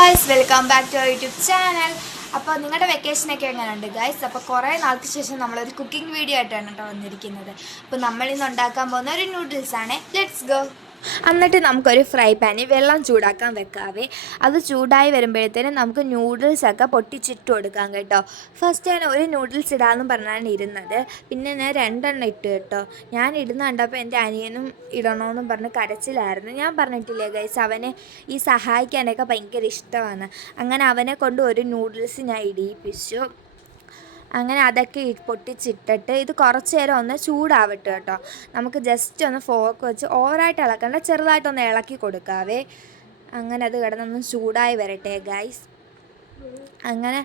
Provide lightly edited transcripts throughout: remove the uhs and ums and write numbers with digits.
Guys welcome back to YouTube channel. അപ്പോൾ നിങ്ങളുടെ വെക്കേഷനൊക്കെ എങ്ങനെയുണ്ട് ഗൈസ്? അപ്പോൾ കുറേ നാൾക്ക് ശേഷം നമ്മളൊരു കുക്കിംഗ് വീഡിയോ ആയിട്ടാണ് കേട്ടോ വന്നിരിക്കുന്നത്. അപ്പോൾ നമ്മളിന്ന് ഉണ്ടാക്കാൻ പോകുന്ന ഒരു നൂഡിൽസാണ്. Let's go. എന്നിട്ട് നമുക്കൊരു ഫ്രൈ പാനിൽ വെള്ളം ചൂടാക്കാൻ വെക്കാവേ. അത് ചൂടായി വരുമ്പോഴത്തേനും നമുക്ക് നൂഡിൽസൊക്കെ പൊട്ടിച്ചിട്ട് കൊടുക്കാം കേട്ടോ. ഫസ്റ്റ് ഞാൻ ഒരു നൂഡിൽസ് ഇടാമെന്ന് പറഞ്ഞാണ് ഇരുന്നത്, പിന്നെ ഞാൻ രണ്ടെണ്ണം ഇട്ട് കേട്ടോ. ഞാൻ ഇടുന്ന കണ്ടപ്പോൾ എൻ്റെ അനിയനും ഇടണമെന്നും പറഞ്ഞ് കരച്ചിലായിരുന്നു. ഞാൻ പറഞ്ഞിട്ടില്ലേ ഗൈസ്, അവനെ ഈ സഹായിക്കാനൊക്കെ ഭയങ്കര ഇഷ്ടമാണ്. അങ്ങനെ അവനെ കൊണ്ട് ഒരു നൂഡിൽസ് ഞാൻ ഇടിയിപ്പിച്ചു. അങ്ങനെ അതൊക്കെ പൊട്ടിച്ചിട്ടിട്ട് ഇത് കുറച്ച് നേരം ഒന്ന് ചൂടാവട്ടെ കേട്ടോ. നമുക്ക് ജസ്റ്റ് ഒന്ന് ഫോർക്ക് വെച്ച് ഓവറായിട്ട് ഇളക്കണ്ട, ചെറുതായിട്ടൊന്ന് ഇളക്കി കൊടുക്കാവേ. അങ്ങനെ അത് കിടന്നൊന്ന് ചൂടായി വരട്ടെ ഗൈസ്. അങ്ങനെ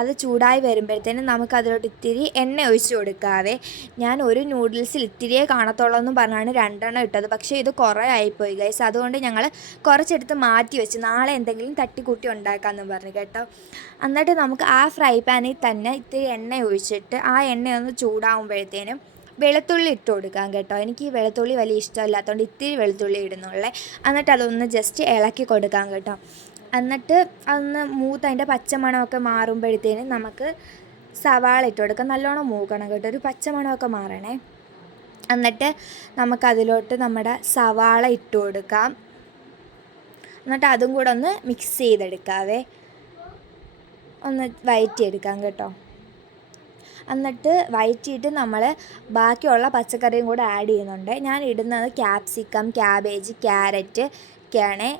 അത് ചൂടായി വരുമ്പോഴത്തേനും നമുക്കതിലോട്ട് ഇത്തിരി എണ്ണ ഒഴിച്ച് കൊടുക്കാവേ. ഞാൻ ഒരു നൂഡിൽസിൽ ഇത്തിരിയേ കാണത്തുള്ളൂ എന്ന് പറഞ്ഞാണ് രണ്ടെണ്ണം ഇട്ടത്, പക്ഷേ ഇത് കുറേ ആയിപ്പോയി ഗൈസ്. അതുകൊണ്ട് ഞങ്ങൾ കുറച്ചെടുത്ത് മാറ്റി വെച്ച് നാളെ എന്തെങ്കിലും തട്ടിക്കൂട്ടി ഉണ്ടാക്കാമെന്ന് പറഞ്ഞു കേട്ടോ. എന്നിട്ട് നമുക്ക് ആ ഫ്രൈ പാനിൽ തന്നെ ഇത്തിരി എണ്ണ ഒഴിച്ചിട്ട് ആ എണ്ണയൊന്ന് ചൂടാകുമ്പോഴത്തേനും വെളുത്തുള്ളി ഇട്ട് കൊടുക്കാം കേട്ടോ. എനിക്ക് ഈ വെളുത്തുള്ളി വലിയ ഇഷ്ടമില്ലാത്തതുകൊണ്ട് ഇത്തിരി വെളുത്തുള്ളി ഇടുന്നുള്ളേ. എന്നിട്ട് അതൊന്ന് ജസ്റ്റ് ഇളക്കി കൊടുക്കാം കേട്ടോ. എന്നിട്ട് അതൊന്ന് അതിൻ്റെ പച്ചമണമൊക്കെ മാറുമ്പോഴത്തേനും നമുക്ക് സവാള ഇട്ട് കൊടുക്കാം. നല്ലോണം മൂക്കണം കേട്ടോ, ഒരു പച്ചമണമൊക്കെ മാറണേ. എന്നിട്ട് നമുക്കതിലോട്ട് നമ്മുടെ സവാള ഇട്ട് കൊടുക്കാം. എന്നിട്ട് അതും കൂടെ ഒന്ന് മിക്സ് ചെയ്തെടുക്കാവേ, ഒന്ന് വഴറ്റിയെടുക്കാം കേട്ടോ. എന്നിട്ട് വഴറ്റിയിട്ട് നമ്മൾ ബാക്കിയുള്ള പച്ചക്കറിയും കൂടെ ആഡ് ചെയ്യുന്നുണ്ട്. ഞാൻ ഇടുന്നത് ക്യാപ്സിക്കം, ക്യാബേജ്, ക്യാരറ്റ് ഒക്കെയാണ്.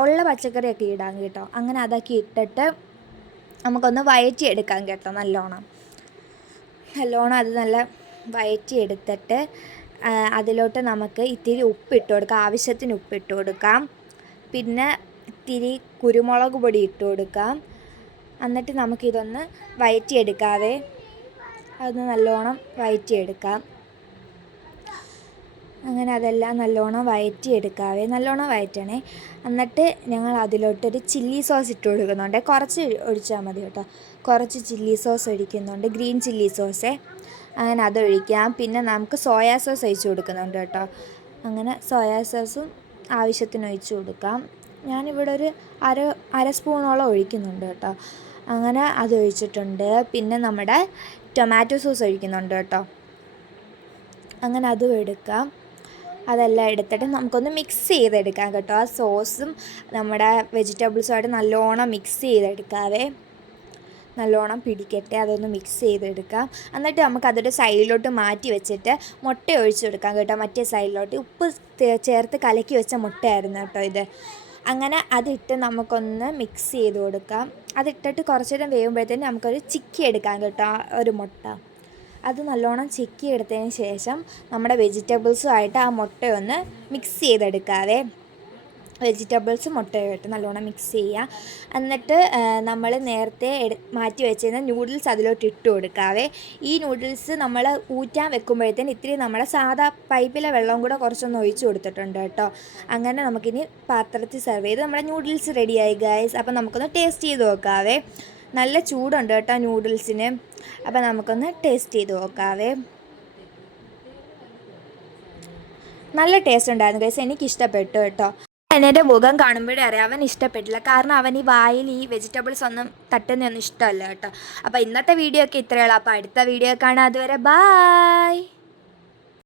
ഉള്ള പച്ചക്കറിയൊക്കെ ഇടാം കേട്ടോ. അങ്ങനെ അതൊക്കെ ഇട്ടിട്ട് നമുക്കൊന്ന് വഴറ്റിയെടുക്കാം കേട്ടോ. നല്ലോണം അത് നല്ല വഴറ്റിയെടുത്തിട്ട് അതിലോട്ട് നമുക്ക് ഇത്തിരി ഉപ്പിട്ട് കൊടുക്കാം, ആവശ്യത്തിന് ഉപ്പിട്ട് കൊടുക്കാം. പിന്നെ ഇത്തിരി കുരുമുളക് പൊടി ഇട്ട് കൊടുക്കാം. എന്നിട്ട് നമുക്കിതൊന്ന് വഴറ്റിയെടുക്കാവേ. അതൊന്ന് നല്ലോണം വഴറ്റിയെടുക്കാം. അങ്ങനെ അതെല്ലാം നല്ലോണം വഴറ്റിയെടുക്കാവേ, നല്ലോണം വഴറ്റണേ. എന്നിട്ട് ഞങ്ങൾ അതിലോട്ടൊരു ചില്ലി സോസ് ഇട്ട് കൊടുക്കുന്നുണ്ട്. കുറച്ച് ഒഴിച്ചാൽ മതി കേട്ടോ. കുറച്ച് ചില്ലി സോസ് ഒഴിക്കുന്നുണ്ട്, ഗ്രീൻ ചില്ലി സോസേ. അങ്ങനെ അതൊഴിക്കാം. പിന്നെ നമുക്ക് സോയാ സോസ് ഒഴിച്ച് കൊടുക്കുന്നുണ്ട് കേട്ടോ. അങ്ങനെ സോയാ സോസും ആവശ്യത്തിന് ഒഴിച്ച് കൊടുക്കാം. ഞാനിവിടെ ഒരു അര സ്പൂണോളം ഒഴിക്കുന്നുണ്ട് കേട്ടോ. അങ്ങനെ അത് ഒഴിച്ചിട്ടുണ്ട്. പിന്നെ നമ്മുടെ ടൊമാറ്റോ സോസ് ഒഴിക്കുന്നുണ്ട് കേട്ടോ. അങ്ങനെ അതും എടുക്കാം. അതെല്ലാം എടുത്തിട്ട് നമുക്കൊന്ന് മിക്സ് ചെയ്തെടുക്കാം കേട്ടോ. ആ സോസും നമ്മുടെ വെജിറ്റബിൾസുമായിട്ട് നല്ലോണം മിക്സ് ചെയ്തെടുക്കാവേ. നല്ലോണം പിടിക്കട്ടെ, അതൊന്ന് മിക്സ് ചെയ്തെടുക്കാം. എന്നിട്ട് നമുക്കതൊരു സൈഡിലോട്ട് മാറ്റി വെച്ചിട്ട് മുട്ട ഒഴിച്ച് കൊടുക്കാം കേട്ടോ. മറ്റേ സൈഡിലോട്ട് ഉപ്പ് ചേർത്ത് കലക്കി വെച്ച മുട്ടയായിരുന്നു കേട്ടോ ഇത്. അങ്ങനെ അതിട്ട് നമുക്കൊന്ന് മിക്സ് ചെയ്ത് കൊടുക്കാം. അതിട്ടിട്ട് കുറച്ച് നേരം വേകുമ്പോഴത്തേനും നമുക്കൊരു ചിക്കി എടുക്കാം കേട്ടോ, ഒരു മുട്ട. അത് നല്ലോണം ചിക്കി എടുത്തതിന് ശേഷം നമ്മുടെ വെജിറ്റബിൾസുമായിട്ട് ആ മുട്ടയൊന്ന് മിക്സ് ചെയ്തെടുക്കാവേ. വെജിറ്റബിൾസ് മുട്ടയായിട്ട് നല്ലോണം മിക്സ് ചെയ്യുക. എന്നിട്ട് നമ്മൾ നേരത്തെ മാറ്റി വെച്ചിരുന്ന നൂഡിൽസ് അതിലോട്ട് ഇട്ട് കൊടുക്കാവേ. ഈ നൂഡിൽസ് നമ്മൾ ഊറ്റാൻ വെക്കുമ്പോഴത്തേന് ഇത്തിരി നമ്മുടെ സാധാ പൈപ്പിലെ വെള്ളം കൂടെ കുറച്ചൊന്ന് ഒഴിച്ച് കൊടുത്തിട്ടുണ്ട് കേട്ടോ. അങ്ങനെ നമുക്കിനി പാത്രത്തിൽ സെർവ് ചെയ്ത് നമ്മുടെ നൂഡിൽസ് റെഡിയായി ഗൈസ്. അപ്പോൾ നമുക്കൊന്ന് ടേസ്റ്റ് ചെയ്ത് നോക്കാവേ. നല്ല ചൂടുണ്ട് കേട്ടോ നൂഡിൽസിന്. അപ്പോൾ നമുക്കൊന്ന് ടേസ്റ്റ് ചെയ്ത് നോക്കാവേ. നല്ല ടേസ്റ്റ് ഉണ്ടായിരുന്നു ഗൈസ്, എനിക്കിഷ്ടപ്പെട്ടു കേട്ടോ. എൻ്റെ മുഖം കാണുമ്പോഴേ അറിയാം അവൻ ഇഷ്ടപ്പെട്ടില്ല, കാരണം അവൻ ഈ വായിൽ ഈ വെജിറ്റബിൾസ് ഒന്നും തട്ടുന്നതൊന്നും ഇഷ്ടമല്ല കേട്ടോ. അപ്പോൾ ഇന്നത്തെ വീഡിയോ ഒക്കെ ഇത്രയുള്ളൂ. അപ്പോൾ അടുത്ത വീഡിയോ കാണാം. അതുവരെ ബായ്.